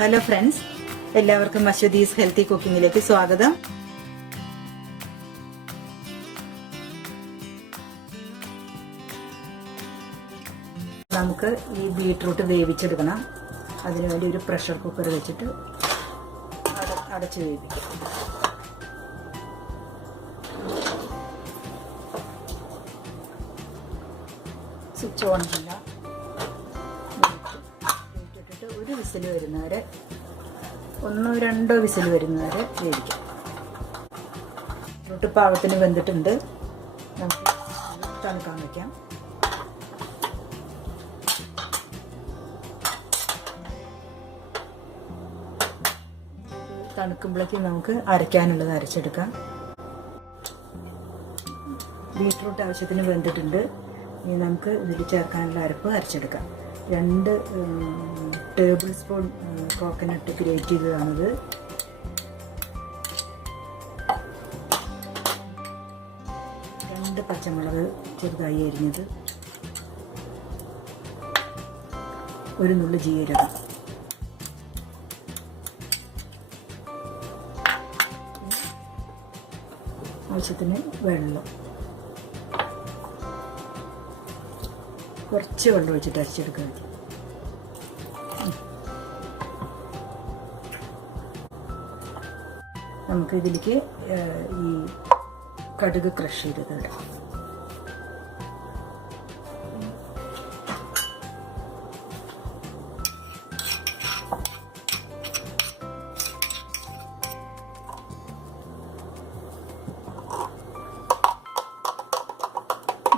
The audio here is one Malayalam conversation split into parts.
ഹലോ ഫ്രണ്ട്സ്, എല്ലാവർക്കും അശ്വതീസ് ഹെൽത്തി കുക്കിങ്ങിലേക്ക് സ്വാഗതം. നമുക്ക് ഈ ബീട്രൂട്ട് വേവിച്ചെടുക്കണം. അതിനുവേണ്ടി ഒരു പ്രഷർ കുക്കർ വെച്ചിട്ട് അടച്ച് വേവിക്കാം. സ്വിച്ച് ഓൺ ചെയ്യാം. ഇട്ടിട്ട് ഒരു വിസിൽ വരുന്നവരെ, 1-2 വിസിൽ വരുന്നവരെ വേവിക്കാം. ബീട്രൂട്ട് പാകത്തിന് വെന്തിട്ടുണ്ട്. നമുക്ക് തണുക്കാൻ വയ്ക്കാം. തണുക്കുമ്പോഴേക്കും നമുക്ക് അരയ്ക്കാനുള്ളത് അരച്ചെടുക്കാം. ബീട്രൂട്ട് ആവശ്യത്തിന് വെന്തിട്ടുണ്ട്. ഇനി നമുക്ക് ഇതിൽ ചേർക്കാനുള്ള അരപ്പ് അരച്ചെടുക്കാം. 2 ടേബിൾ സ്പൂൺ കോക്കനട്ട് ഗ്രേറ്റ് ചെയ്തതാണിത്. 2 പച്ചമുളക് ചെറുതായി അരിഞ്ഞത്, 1 നുള്ളി ജീരകം, ആവശ്യത്തിന് വെള്ളം, കുറച്ച് വെള്ളം ഒഴിച്ചിട്ട് അരച്ചെടുക്കാൻ മതി. നമുക്ക് ഇതിലേക്ക് ഈ കടുക് ക്രഷ് ചെയ്തത് ഇടാം.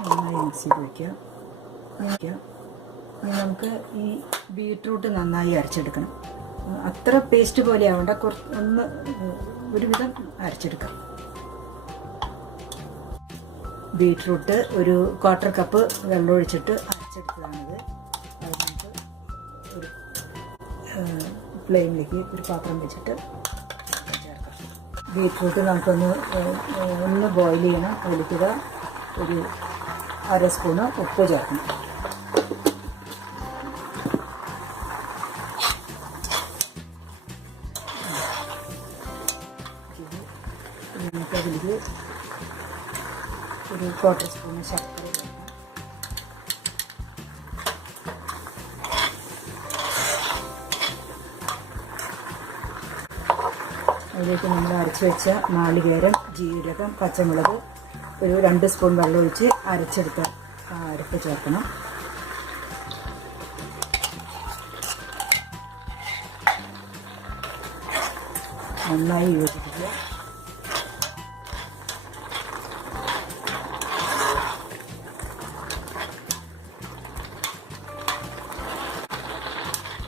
നന്നായി മിക്സ് ചെയ്ത് വയ്ക്കാം. നമുക്ക് ഈ ബീട്രൂട്ട് നന്നായി അരച്ചെടുക്കണം. അത്ര പേസ്റ്റ് പോലെ ആവണ്ട, ഒന്ന് ഒരുവിധം അരച്ചെടുക്കാം. ബീട്രൂട്ട് ഒരു 1/4 കപ്പ് വെള്ളം ഒഴിച്ചിട്ട് അരച്ചെടുത്തതാണിത്. അത് നമുക്ക് ഒരു ഫ്ലെയിമിലേക്ക് ഒരു പാത്രം വെച്ചിട്ട് ചേർക്കാം. ബീട്രൂട്ട് നമുക്കൊന്ന് ബോയിൽ ചെയ്യണം. അതിലേക്ക് ഒരു 1/2 സ്പൂണ് ഉപ്പ് ചേർക്കണം. നമുക്കതിലേക്ക് ഒരു 1/4 സ്പൂണ് ശർക്കര ചേർക്കാം. അതിലേക്ക് നമ്മൾ അരച്ച് വെച്ച നാളികേരം, ജീരകം, പച്ചമുളക്, ഒരു 2 സ്പൂൺ വെള്ളം ഒഴിച്ച് അരച്ചെടുത്ത ആ അരപ്പ് ചേർക്കണം. നന്നായി യോജിപ്പിക്കുക.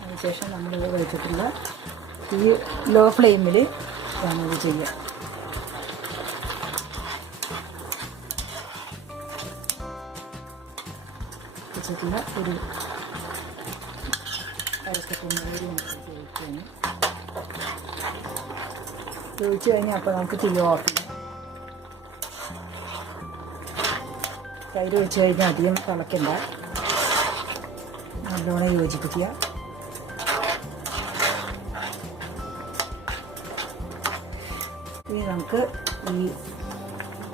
അതിനുശേഷം നമ്മൾ വെച്ചിട്ടുള്ള ഈ ലോ ഫ്ലെയിമിൽ ഇത് ചെയ്യാം. വെച്ചിട്ടുള്ള ഒരു ഒഴിച്ച് കഴിഞ്ഞാൽ അപ്പോൾ നമുക്ക് തീ ഓഫ് ചെയ്യാം. തൈര് ഒഴിച്ച് കഴിഞ്ഞാൽ അധികം തിളയ്ക്കണ്ട, നല്ലോണം യോജിപ്പിക്കുക. ഇനി നമുക്ക് ഈ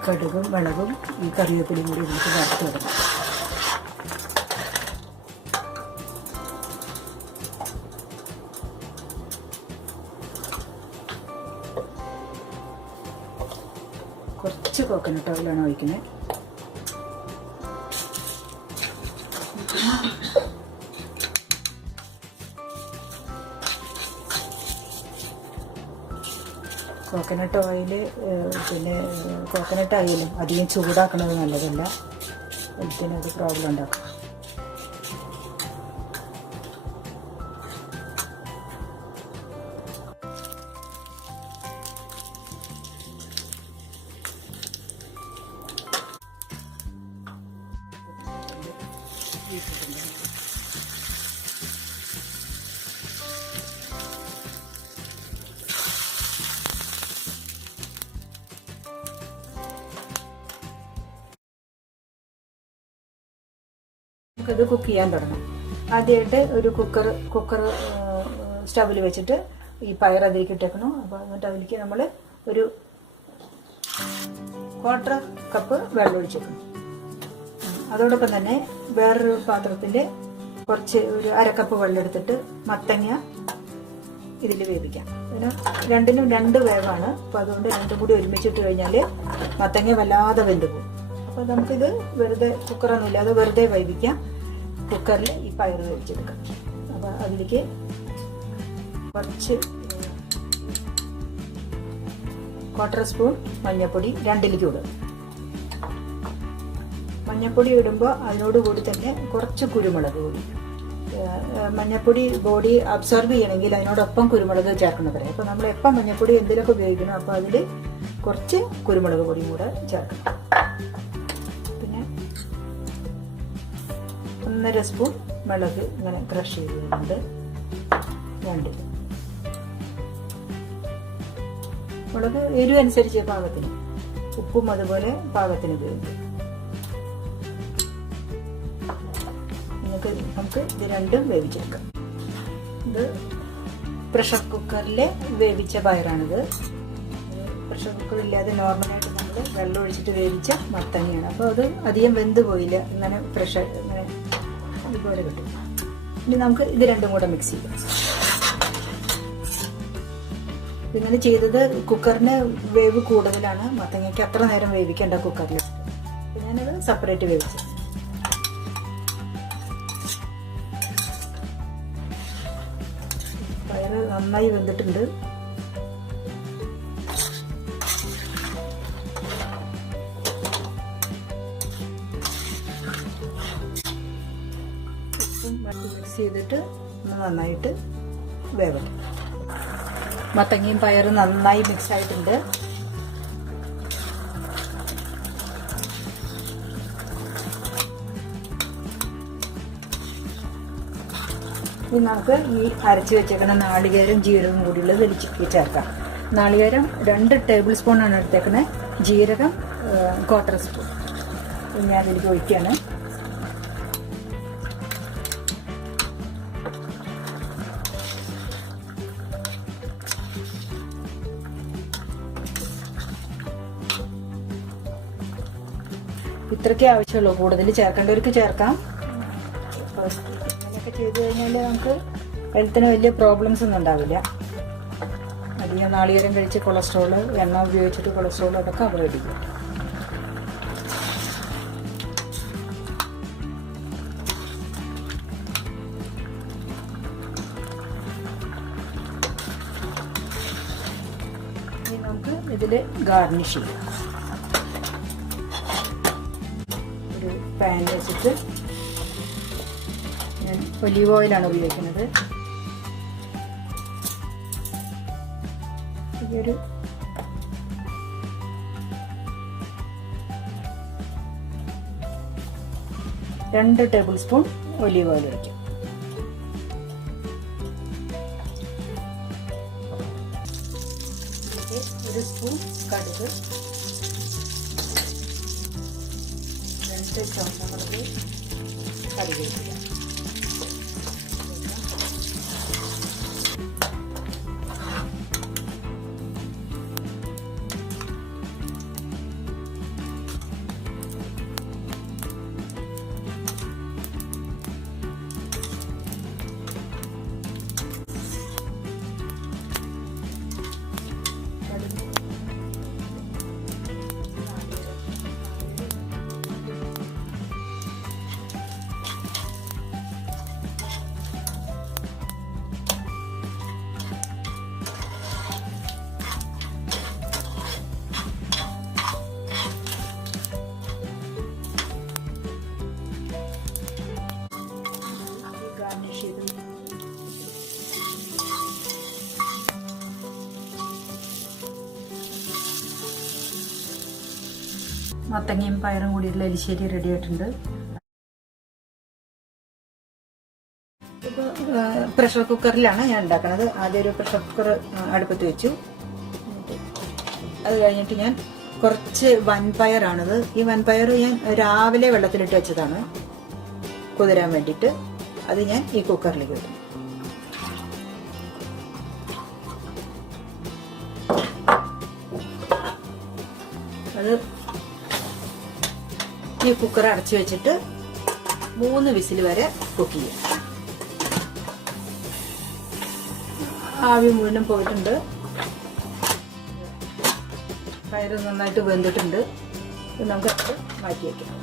കടുകും മുളകും ഈ കറിവേപ്പിലയും കൂടി നമുക്ക് വറുത്ത് വിടണം. കുറച്ച് കോക്കനട്ട് ഓയിലാണ് ഒഴിക്കുന്നത്. കോക്കനട്ട് ഓയിൽ പിന്നെ കോക്കനട്ട് ആയാലും അധികം ചൂടാക്കുന്നത് നല്ലതല്ല, ഹെൽത്തിനൊരു പ്രോബ്ലം ഉണ്ടാക്കും. നമുക്കിത് കുക്ക് ചെയ്യാൻ തുടങ്ങാം. ആദ്യമായിട്ട് ഒരു കുക്കർ സ്റ്റവിൽ വെച്ചിട്ട് ഈ പയർ അതിലേക്ക് ഇട്ടേക്കണം. അപ്പോൾ എന്നിട്ട് അതിലേക്ക് നമ്മൾ ഒരു 1/4 കപ്പ് വെള്ളം ഒഴിച്ചേക്കണം. അതോടൊപ്പം തന്നെ വേറൊരു പാത്രത്തിൽ കുറച്ച് ഒരു 1/2 കപ്പ് വെള്ളം എടുത്തിട്ട് മത്തങ്ങ ഇതിൽ വേവിക്കാം. പിന്നെ രണ്ടിനും 2 വേവാണ്. അപ്പോൾ അതുകൊണ്ട് രണ്ടും കൂടി ഒരുമിച്ചിട്ട് കഴിഞ്ഞാൽ മത്തങ്ങ വല്ലാതെ വെന്ത് പോകും. അപ്പോൾ നമുക്കിത് വെറുതെ കുക്കറൊന്നുമില്ല, അത് വെറുതെ വേവിക്കാം. കുക്കറിൽ ഈ പയർ വേവിച്ചെടുക്കാം. അപ്പോൾ അതിലേക്ക് കുറച്ച് 1/4 സ്പൂൺ മഞ്ഞൾപ്പൊടി 2ലേക്ക് ഇടും. മഞ്ഞൾപ്പൊടി ഇടുമ്പോൾ അതിനോട് കൂടി തന്നെ കുറച്ച് കുരുമുളക് പൊടി. മഞ്ഞൾപ്പൊടി ബോഡി അബ്സോർബ് ചെയ്യണമെങ്കിൽ അതിനോടൊപ്പം കുരുമുളക് ചേർക്കണം പറയാം. അപ്പോൾ നമ്മൾ എപ്പം മഞ്ഞൾപ്പൊടി എന്തിലൊക്കെ ഉപയോഗിക്കണം അപ്പോൾ അതിൽ കുറച്ച് കുരുമുളക് പൊടിയും കൂടെ ചേർക്കണം. പിന്നെ 1/2 സ്പൂൺ മുളക് ഇങ്ങനെ ക്രഷ് ചെയ്തിട്ടുണ്ട്. 2 മുളക് എരിവ് അനുസരിച്ച് പാകത്തിന്, ഉപ്പും അതുപോലെ പാകത്തിന് ഉപയോഗിക്കും. നമുക്ക് ഇത് രണ്ടും വേവിച്ചെടുക്കാം. ഇത് പ്രഷർ കുക്കറിൽ വേവിച്ച പയറാണിത്. പ്രഷർ കുക്കർ ഇല്ലാതെ നോർമലായിട്ട് നമ്മൾ വെള്ളം ഒഴിച്ചിട്ട് വേവിച്ച മത്തങ്ങയാണ്. അപ്പോൾ അത് അധികം വെന്ത് പോയില്ല, ഇങ്ങനെ പ്രഷർ ഇങ്ങനെ ഇതുപോലെ കിട്ടും. ഇനി നമുക്ക് ഇത് രണ്ടും കൂടെ മിക്സ് ചെയ്യാം. ഇങ്ങനെ ചെയ്തത് കുക്കറിന് വേവ് കൂടുതലാണ്, മത്തങ്ങയ്ക്ക് അത്ര നേരം വേവിക്കേണ്ട കുക്കറിൽ. ഞാനത് സെപ്പറേറ്റ് വേവിച്ചു. പയറ് നന്നായി വെന്തിട്ടുണ്ട്. മിക്സ് ചെയ്തിട്ട് നന്നായിട്ട് വേവട്ടെ. മത്തങ്ങയും പയറും നന്നായി മിക്സ് ആയിട്ടുണ്ട്. ഇനി നമുക്ക് ഈ അരച്ച് വെച്ചേക്കുന്ന നാളികേരം ജീരകം കൂടിയുള്ളത് ഇതിലേക്ക് ചേർക്കാം. നാളികേരം 2 ടേബിൾ സ്പൂൺ ആണ് എടുത്തേക്കുന്നത്. ജീരകം 1/4 സ്പൂൺ ഞാൻ അതിലേക്ക് ഒഴിക്കുകയാണ്. ഇത്രയ്ക്കേ ആവശ്യമുള്ളൂ, കൂടുതൽ ചേർക്കേണ്ടവർക്ക് ചേർക്കാം. അങ്ങനെയൊക്കെ ചെയ്ത് കഴിഞ്ഞാൽ നമുക്ക് ഹെൽത്തിന് വലിയ പ്രോബ്ലംസ് ഒന്നും ഉണ്ടാവില്ല. അധികം നാളികേരം കഴിച്ച് കൊളസ്ട്രോള്, എണ്ണ ഉപയോഗിച്ചിട്ട് കൊളസ്ട്രോൾ അതൊക്കെ അവോയ്ഡ് ചെയ്യും. ഇനി നമുക്ക് ഇതിൽ ഗാർണിഷ് ചെയ്യാം. പാൻ വെച്ചിട്ട് ഞാൻ ഒലീവ് ഓയിലാണ് ഉപയോഗിക്കുന്നത്. ഇതൊരു 2 ടേബിൾ സ്പൂൺ ഒലീവ് ഓയിൽ ഒഴിക്കും. ഒരു സ്പൂൺ കടുക്, 2 ചുവന്നമുളക്, കറിവേപ്പില. മത്തങ്ങയും പയറും കൂടിയുള്ള എലിശ്ശേരി റെഡി ആയിട്ടുണ്ട്. ഇപ്പോൾ പ്രഷർ കുക്കറിലാണ് ഞാൻ ഉണ്ടാക്കുന്നത്. ആദ്യം ഒരു പ്രഷർ കുക്കർ അടുപ്പത്ത് വെച്ചു. അത് കഴിഞ്ഞിട്ട് ഞാൻ കുറച്ച് വൻപയറാണിത്. ഈ വൻപയർ ഞാൻ രാവിലെ വെള്ളത്തിലിട്ട് വെച്ചതാണ് കുതിരാൻ വേണ്ടിയിട്ട്. അത് ഞാൻ ഈ കുക്കറിലേക്ക് ഇടും. അത് ഈ കുക്കർ അടച്ചു വെച്ചിട്ട് 3 വിസിൽ വരെ കുക്ക് ചെയ്യാം. ആവി മുഴുവനും പോയിട്ടുണ്ട്. പയറ് നന്നായിട്ട് വെന്തിട്ടുണ്ട്. നമുക്ക് മാറ്റി വയ്ക്കാം.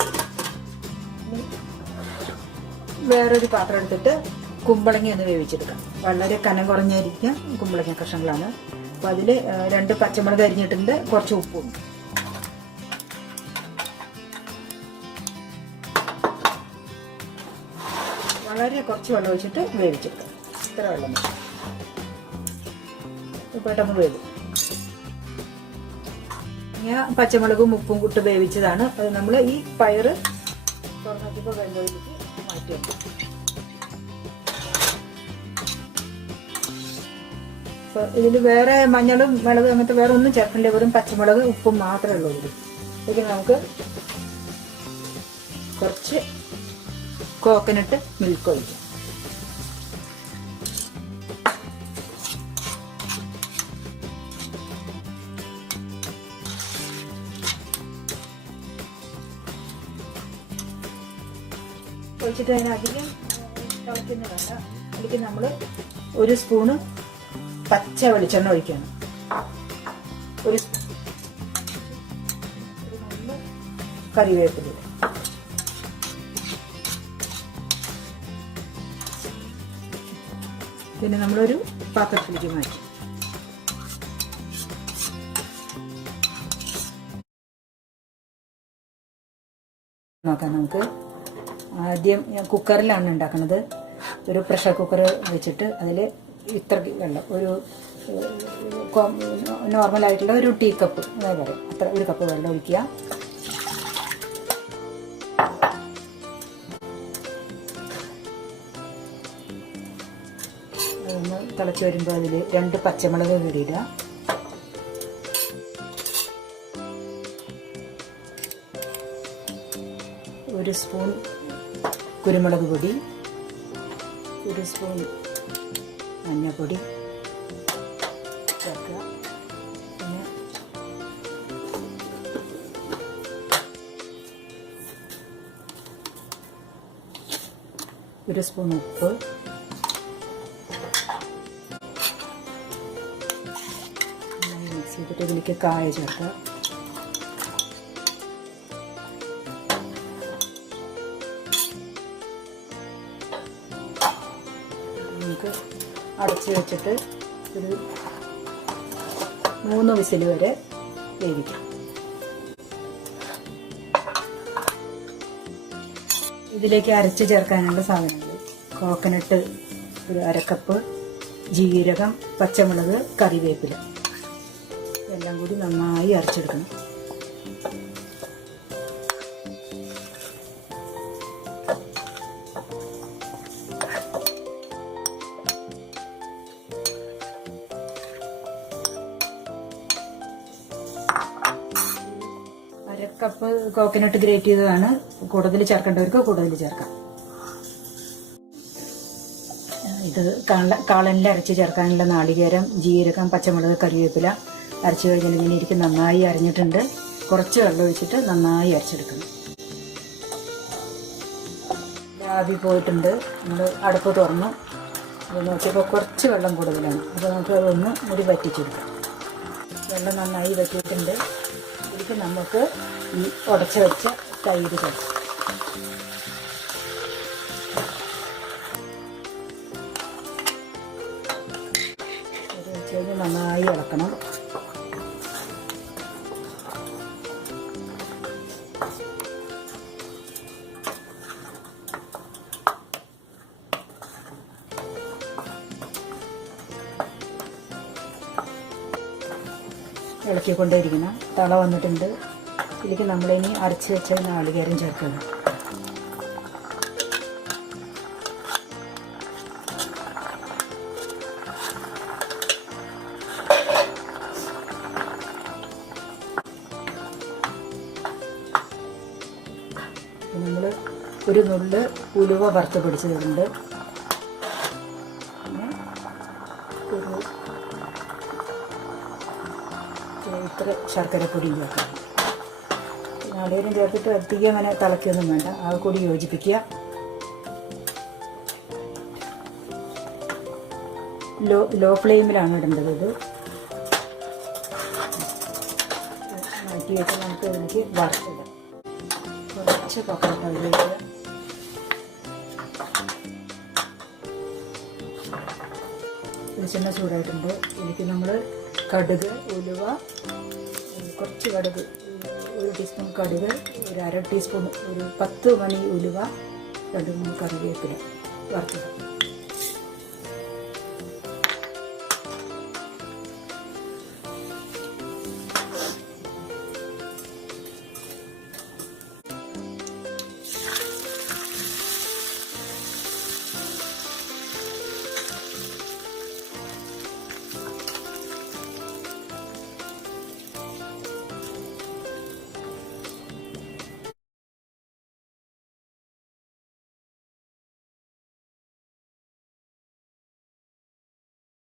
വേറൊരു പാത്രം എടുത്തിട്ട് കുമ്പളങ്ങ ഒന്ന് വേവിച്ചെടുക്കാം. വളരെ കനം കുറഞ്ഞിരിക്കാം കുമ്പളങ്ങ കഷ്ണങ്ങളാണ്. അപ്പോൾ അതിൽ 2 പച്ചമുളക് അരിഞ്ഞിട്ടുണ്ട്, കുറച്ച് ഉപ്പും. വളരെ കുറച്ച് വെള്ളം ഒഴിച്ചിട്ട് വേവിച്ചെടുക്കാം. ഇത്ര വെള്ളം മതി. പെട്ടെന്ന് വേവും. ഞാൻ പച്ചമുളകും ഉപ്പും കൂട്ട് വേവിച്ചതാണ്. അത് നമ്മൾ ഈ പയറ് തുറന്നപ്പോൾ വെള്ളത്തിലേക്ക് മാറ്റി വെക്കും. അപ്പോൾ ഇതിൽ വേറെ മഞ്ഞളും മുളക് അങ്ങനത്തെ വേറെ ഒന്നും ചേർക്കണ്ട. വെറും പച്ചമുളക് ഉപ്പും മാത്രമേ ഉള്ളൂ. ഇതിൽ നമുക്ക് കുറച്ച് കോക്കനട്ട് മിൽക്ക് ഒഴിക്കാം. ഒഴിച്ചിട്ട് അതിനധികം തിളയ്ക്കുന്ന വേണ്ട. അതിലേക്ക് നമ്മൾ 1 സ്പൂണ് പച്ച വെളിച്ചെണ്ണ ഒഴിക്കണം. ഒരു കറിവേപ്പില, പിന്നെ നമ്മളൊരു പാത്രത്തിലേക്ക് മാറ്റി. നോക്കാം. നമുക്ക് ആദ്യം ഞാൻ കുക്കറിലാണ് ഉണ്ടാക്കുന്നത്. ഒരു പ്രഷർ കുക്കർ വെച്ചിട്ട് അതിൽ ഇത്ര വെള്ളം, ഒരു നോർമലായിട്ടുള്ള ഒരു ടീ കപ്പ് പറയും, അത്ര 1 കപ്പ് വെള്ളം ഒഴിക്കുക. അതൊന്ന് തിളച്ച് വരുമ്പോൾ അതിൽ 2 പച്ചമുളക് കീറിയിടുക. ഒരു സ്പൂൺ കുരുമുളക് പൊടി, 1 സ്പൂൺ മഞ്ഞൾപ്പൊടി ചേർക്കുക. പിന്നെ 1 സ്പൂൺ ഉപ്പ്, മിക്സ് ചെയ്തിട്ട് ഇതിലേക്ക് കായ ചേർക്കുക. നമുക്ക് അടച്ച് വെച്ചിട്ട് ഒരു 3 വിസിൽ വരെ വേവിക്കാം. ഇതിലേക്ക് അരച്ച് ചേർക്കാനുള്ള സാധനങ്ങൾ: കോക്കനട്ട് 1/2 കപ്പ്, ജീരകം, പച്ചമുളക്, കറിവേപ്പില, എല്ലാം കൂടി നന്നായി അരച്ചെടുക്കണം. കപ്പ് കോക്കനട്ട് ഗ്രേറ്റ് ചെയ്തതാണ്. കൂടുതൽ ചേർക്കേണ്ടവർക്ക് കൂടുതൽ ചേർക്കാം. ഇത് കാളനിൽ അരച്ച് ചേർക്കാനുള്ള നാളികേരം, ജീരകം, പച്ചമുളക്, കറിവേപ്പില അരച്ച് കഴിഞ്ഞാൽ ഇങ്ങനെ ഇരിക്കും. നന്നായി അരിഞ്ഞിട്ടുണ്ട്. കുറച്ച് വെള്ളം ഒഴിച്ചിട്ട് നന്നായി അരച്ചെടുക്കണം. ആവി പോയിട്ടുണ്ട്. നമ്മൾ അടുപ്പ് തുറന്നു. അത് നോക്കിയപ്പോൾ കുറച്ച് വെള്ളം കൂടുതലാണ്. അപ്പോൾ നമുക്ക് അതൊന്ന് മുടി വറ്റിച്ചെടുക്കാം. വെള്ളം നന്നായി വറ്റിയിട്ടുണ്ട്. ഇതിലേക്ക് നമുക്ക് ഈ ഉടച്ച് വെച്ച തൈര് ചേർക്കാം. ഇത് നന്നായി ഇളക്കണം. ഇളക്കിക്കൊണ്ടേയിരിക്കണം. തള വന്നിട്ടുണ്ട്. ഇതിലേക്ക് നമ്മളിനി അരച്ച് വെച്ച നാളികേരം ചേർക്കണം. നമ്മൾ ഒരു നുള്ള് ഉലുവ വറുത്ത് പിടിച്ചിട്ടുണ്ട്. ഇത്ര ശർക്കരപ്പൊടിയും ചേർക്കണം. നാളികേരം ചേർത്തിട്ട് അധികം അങ്ങനെ തിളയ്ക്കൊന്നും വേണ്ട, ആ കൂടി യോജിപ്പിക്കുക. ലോ ഫ്ലെയിമിലാണ് ഇടേണ്ടത്. ഇത് മാറ്റി വെച്ച് നമുക്ക് ഇതിലേക്ക് വറുത്തിടാം. കുറച്ച് പക്കോട ഒഴിക്കുക. വെളിച്ചെണ്ണ ചൂടായിട്ടുണ്ട്. ഇതിലേക്ക് നമ്മൾ കടുക്, ഉലുവ, കുറച്ച് കടുക്, 1 ടീസ്പൂൺ കടുക്, ഒരു 1/2 ടീസ്പൂൺ, ഒരു 10 മണി ഉലുവ, 2-3 കറിവേപ്പില വറുത്തത്.